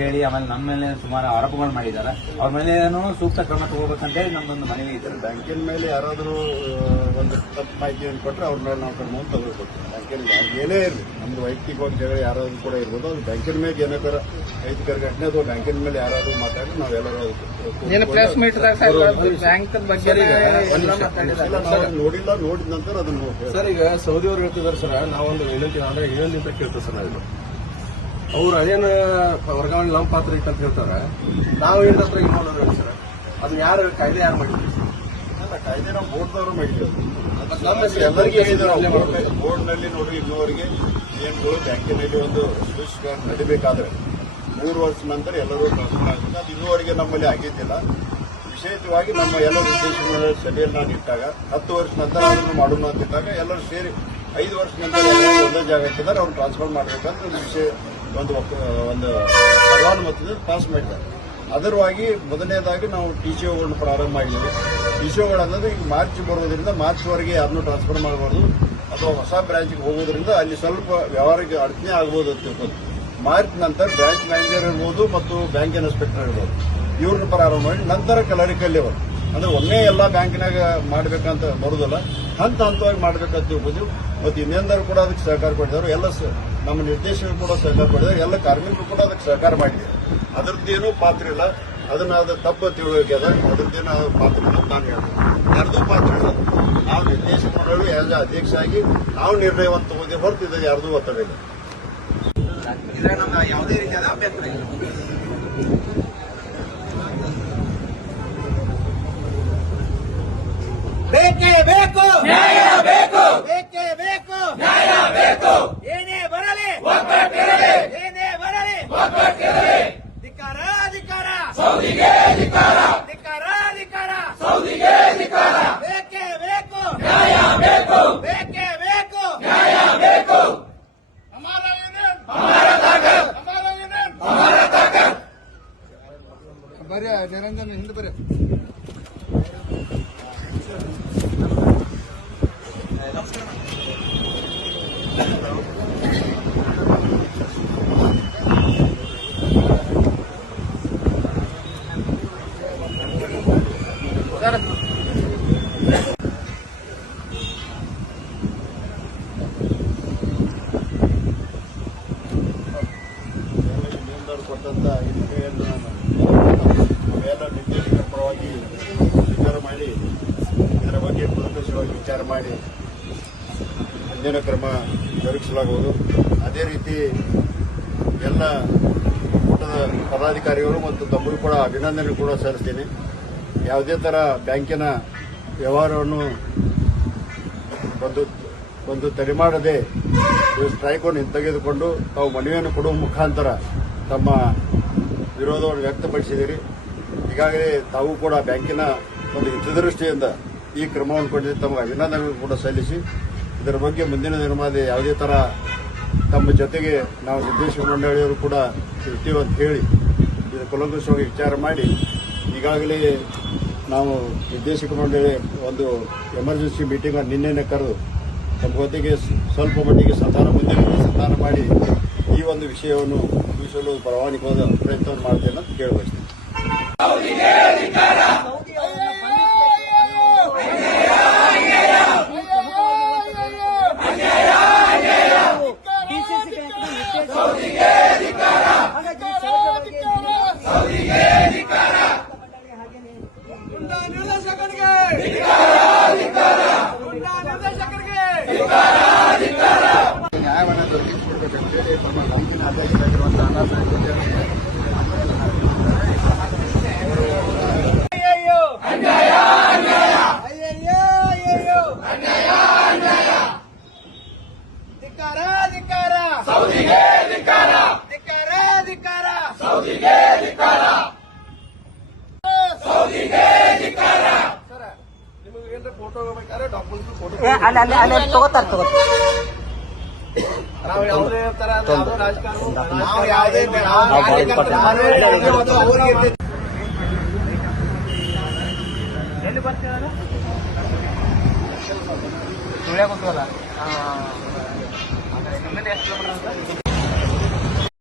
ಹೇಳಿ ಆಮೇಲೆ ನಮ್ಮ ಮೇಲೆ ಸುಮಾರು ಆರೋಪಗಳು ಮಾಡಿದ್ದಾರೆ. ಅವ್ರ ಮೇಲೆ ಸೂಕ್ತ ಕ್ರಮ ತಗೋಬೇಕಂತ ಹೇಳಿ ನಮ್ದೊಂದು ಮನವಿ ಇದೆ. ಬ್ಯಾಂಕಿನ ಮೇಲೆ ಯಾರಾದರೂ ಒಂದು ತಪ್ಪು ಮಾಹಿತಿಯನ್ನು ಕೊಟ್ಟರೆ ಅವ್ರ ಮೇಲೆ ನಾವು ಕ್ರಮವನ್ನು ತಗೋಬೇಕು. ಬ್ಯಾಂಕಿನ ಏನೇ ಇರಲಿ, ನಮ್ದು ವೈಯಕ್ತಿಕವಾಗಿ ಜಗಳ ಯಾರಾದ್ರೂ ಕೂಡ ಇರ್ಬೋದು. ಅದು ಬ್ಯಾಂಕಿನ ಮೇಲೆ ಏನಾದರೂ ಅಹಿತಕರ ಘಟನೆ ಅಥವಾ ಬ್ಯಾಂಕಿನ ಮೇಲೆ ಯಾರಾದರೂ ಮಾತಾಡಿ ನಾವೆಲ್ಲರೂ ನೋಡಿಲ್ಲ, ನೋಡಿದ ನಂತರ ಅದನ್ನು ಸರ್. ಈಗ ಸೌದಿ ಅವರು ಹೇಳ್ತಿದ್ದಾರೆ ಸರ್, ನಾವೊಂದು ವಿನಂತಿ ಅಂದ್ರೆ ಇನ್ನೊಂದು ಕೇಳ್ತೇವೆ ಸರ್. ನಾವು ಅವ್ರು ಅದೇನು ವರ್ಗಾವಣೆ ನಮ್ಮ ಪಾತ್ರ ಇಟ್ಟು ಅಂತ ಹೇಳ್ತಾರೆ. ನಾವು ಏನ್ ಹತ್ರ ಇನ್ವಾಲ್ವ್ ಹೇಳಿ ಸರ್, ಅದನ್ನ ಯಾರು ಕಾಯ್ದೆ ಯಾರು ಮಾಡಿದ್ವಿ? ಕಾಯ್ದೆ ನಾವು ಬೋರ್ಡ್ದವರು ಮಾಡಿದ್ದೀವಿ. ಎಲ್ಲರಿಗೆ ಬೋರ್ಡ್ನಲ್ಲಿ ನೋಡಿ ಇನ್ನೂವರೆಗೆ ಏನ್ಗಳು ಬ್ಯಾಂಕಿನಲ್ಲಿ ಒಂದು ಸ್ವಿಚ್ ನಡಿಬೇಕಾದ್ರೆ 3 ವರ್ಷ ನಂತರ ಎಲ್ಲರೂ ಟ್ರಾನ್ಸ್ಫರ್ ಆಗಬೇಕು. ಅದು ಇನ್ನೂವರೆಗೆ ನಮ್ಮಲ್ಲಿ ಆಗಿದ್ದಿಲ್ಲ. ವಿಶೇಷವಾಗಿ ನಮ್ಮ ಎಲ್ಲ ಉದ್ದೇಶಗಳ ಸಭೆಯಲ್ಲಿ ನಾನು ಇಟ್ಟಾಗ 10 ವರ್ಷ ನಂತರ ಅದನ್ನು ಮಾಡೋಣ ಅಂತಿದ್ದಾಗ ಎಲ್ಲರೂ ಸೇರಿ 5 ವರ್ಷ ನಂತರ ಒಂದೇ ಜಾಗ ಇಟ್ಟಿದ್ದಾರೆ, ಅವ್ರು ಟ್ರಾನ್ಸ್ಫರ್ ಮಾಡಬೇಕಂತ ಒಂದು ವಿಷಯ ಒಂದು ಸರ್ವಾನುಮತದಿಂದ ಪಾಸ್ ಮಾಡಿದ್ದಾರೆ. ಅದರವಾಗಿ ಮೊದಲನೇದಾಗಿ ನಾವು ಟಿಸಿಒಗಳನ್ನು ಪ್ರಾರಂಭ ಮಾಡಿದ್ದೀವಿ. ಟಿಸಿಒಗಳನ್ನೋದು ಈಗ ಮಾರ್ಚ್ ಬರೋದ್ರಿಂದ ಮಾರ್ಚ್ವರೆಗೆ ಯಾರನ್ನೂ ಟ್ರಾನ್ಸ್ಫರ್ ಮಾಡಬಾರ್ದು ಅಥವಾ ಹೊಸ ಬ್ರಾಂಚ್ಗೆ ಹೋಗೋದ್ರಿಂದ ಅಲ್ಲಿ ಸ್ವಲ್ಪ ವ್ಯವಹಾರಕ್ಕೆ ಅಡಚಣೆ ಆಗ್ಬೋದು ಅಂತ ತಿಳ್ಕೊಂಡು ಮಾರ್ಚ್ ನಂತರ ಬ್ರಾಂಚ್ ಮ್ಯಾನೇಜರ್ ಇರ್ಬೋದು ಮತ್ತು ಬ್ಯಾಂಕ್ ಇನ್ಸ್ಪೆಕ್ಟರ್ ಇರ್ಬೋದು, ಇವ್ರನ್ನ ಪ್ರಾರಂಭ ಮಾಡಿ ನಂತರ ಕ್ಲರಿಕಲ್ ಲೆವೆಲ್ ಅಂದ್ರೆ ಒಮ್ಮೆ ಎಲ್ಲ ಬ್ಯಾಂಕಿನಾಗ ಮಾಡಬೇಕಂತ ಬರುದಿಲ್ಲ, ಹಂತ ಹಂತವಾಗಿ ಮಾಡಬೇಕಂತ ತಿಳ್ಬೋದು. ಮತ್ತು ಇನ್ನೊಂದರು ಕೂಡ ಅದಕ್ಕೆ ಸಹಕಾರ ಕೊಟ್ಟಿದ್ದಾರೆ. ಎಲ್ಲ ನಮ್ಮ ನಿರ್ದೇಶಕರು ಕೂಡ ಸಹಕಾರ ಕೊಟ್ಟಿದ್ದಾರೆ. ಎಲ್ಲ ಕಾರ್ಮಿಕರು ಕೂಡ ಅದಕ್ಕೆ ಸಹಕಾರ ಮಾಡಿದ್ದಾರೆ. ಅದರದ್ದೇನೂ ಪಾತ್ರ ಇಲ್ಲ. ಅದನ್ನ ಅದು ತಪ್ಪು ತಿಳುವಳಿಕೆ ಅದ. ಅದರದ್ದೇನೋ ಪಾತ್ರ ಇಲ್ಲ ಅಂತ ನಾನು ಹೇಳ್ತೀನಿ. ಯಾರ್ದೂ ಪಾತ್ರ ಇಲ್ಲ. ನಾವು ನಿರ್ದೇಶಕ ಮಂಡಳಿ ಆಸ್ ಅಧ್ಯಕ್ಷ ಆಗಿ ನಾವು ನಿರ್ಣಯವನ್ನು ತಗೊಂಡೆ ಹೊರತಿದ್ದ ಯಾರ್ದೂ ಒತ್ತಡ ಇಲ್ಲ. ಯಾವುದೇ ರೀತಿಯಾದ ಅಭ್ಯಂತರ ಇಲ್ಲ. ಬೇಕೇ ಬೇಕು, ನ್ಯಾಯ ಬೇಕು, ಬೇಕೇ ಬೇಕು, ನ್ಯಾಯ ಬೇಕು. ಏನೇ ಬರಲಿ ಒಗ್ಗಟ್ಟಿರಲಿ, ಏನೇ ಬರಲಿ ಒಗ್ಗಟ್ಟಿರಲಿ. ಧಿಕ್ಕಾರ ಧಿಕ್ಕಾರ ಸೌದಿಗೆ ಧಿಕ್ಕಾರ, ಧಿಕ್ಕಾರ ಧಿಕ್ಕಾರ ಸೌದಿಗೆ ಧಿಕ್ಕಾರ. ಬೇಕೇ ಬೇಕು, ನ್ಯಾಯ ಬೇಕು, ಬೇಕೇ ಬೇಕು, ನ್ಯಾಯ ಬೇಕು. ಹಮಾರಾ ಯೂನಿಯನ್ ಹಮಾರಾ ತಾಕತ್, ಹಮಾರಾ ಯೂನಿಯನ್ ಹಮಾರಾ ತಾಕತ್. ಬರ್ರಿ ನಿರಂಜನ್ ಹಿಂದೆ ಬರ್ರಿ. ಕೊಟ್ಟಂತ ಹಿನ್ನೆಲೆಯನ್ನು ನಾವೆಲ್ಲ ನಿರ್ದೇಶಕರ ಪರವಾಗಿ ವಿಚಾರ ಮಾಡಿ ಇದರ ಬಗ್ಗೆ ಕೂಲಂಕಷವಾಗಿ ವಿಚಾರ ಮಾಡಿ ಮುಂದಿನ ಕ್ರಮ ಜರುಗಿಸಲಾಗುವುದು. ಅದೇ ರೀತಿ ಎಲ್ಲ ಕೂಟದ ಪದಾಧಿಕಾರಿಗಳು ಮತ್ತು ತಮ್ಮರು ಕೂಡ ಅಭಿನಂದನೆ ಕೂಡ ಸಲ್ಲಿಸ್ತೀನಿ. ಯಾವುದೇ ಥರ ಬ್ಯಾಂಕಿನ ವ್ಯವಹಾರವನ್ನು ಒಂದು ತಡೆ ಮಾಡದೆ ಸ್ಟ್ರೈಕನ್ನು ಹಿಂತೆಗೆದುಕೊಂಡು ತಾವು ಮನವಿಯನ್ನು ಕೊಡುವ ಮುಖಾಂತರ ತಮ್ಮ ವಿರೋಧವನ್ನು ವ್ಯಕ್ತಪಡಿಸಿದ್ದೀರಿ. ಈಗಾಗಲೇ ತಾವು ಕೂಡ ಬ್ಯಾಂಕಿನ ಒಂದು ಹಿತದೃಷ್ಟಿಯಿಂದ ಈ ಕ್ರಮವನ್ನು ಕೊಂಡಿದ್ದು ತಮಗೆ ಅಭಿನಂದನೆಗಳು ಕೂಡ ಸಲ್ಲಿಸಿ ಇದರ ಬಗ್ಗೆ ಮುಂದಿನ ದಿನಮಾನ ಯಾವುದೇ ಥರ ತಮ್ಮ ಜೊತೆಗೆ ನಾವು ನಿರ್ದೇಶಕ ಮಂಡಳಿಯವರು ಕೂಡ ಇರ್ತೀವಿ ಅಂತ ಹೇಳಿ ಇದು ಕೂಲಂಕಷವಾಗಿ ವಿಚಾರ ಮಾಡಿ ಈಗಾಗಲೇ ನಾವು ನಿರ್ದೇಶಕ ಮಂಡಳಿ ಒಂದು ಎಮರ್ಜೆನ್ಸಿ ಮೀಟಿಂಗ್ ನಿನ್ನೆನೆ ಕರೆದು ತಮ್ಮ ಜೊತೆಗೆ ಸ್ವಲ್ಪ ಮಟ್ಟಿಗೆ ಸಂಧಾನ ಮಾಡಿ ಈ ಒಂದು ವಿಷಯವನ್ನು ಮುಗಿಸಲು ಪ್ರಾಮಾಣಿಕವಾದ ಪ್ರಯತ್ನ ಮಾಡ್ತೇನೆ ಅಂತ ಕೇಳಬಯಸ್ತೇನೆ. ನ್ಯಾಯವನ್ನು ದೊರಕಿಸಿಕೊಡ್ಬೇಕಂತೇಳಿ ನಮ್ಮ ಕಂಪನಿ ಅಧ್ಯಕ್ಷರಾಗಿರುವಂತಹ ಧಿಕ್ಕಾರ ಧಿಕ್ಕಾರ ಸೌದಿಗೆ ಧಿಕ್ಕಾರ, ಧಿಕ್ಕಾರ ಧಿಕ್ಕಾರ ಸೌದಿಗೆ ಧಿಕ್ಕಾರ, ಸೌದಿಗೆ ಧಿಕ್ಕಾರ. ಸರ್ ನಿಮಗೆ ಏನ್ರ ಫೋಟೋ ಬೇಕಾದ್ರೆ ಡಾಕ್ಯುಮೆಂಟ್ಸ್ ಫೋಟೋ ಅಲ್ಲಿ ತಗೋತಾರೆ. ನಾವು ಯಾವುದೇ ತರ ರಾಜಕಾರಣ ನಾವು ಯಾವುದೇ ಎಲ್ಲಿ ಬರ್ತೀವಲ್ಲ ಸುಳ್ಯ ಕೂತವಲ್ಲ ಎಷ್ಟು ಕಿಲೋಮೀಟರ್ ಅಂತ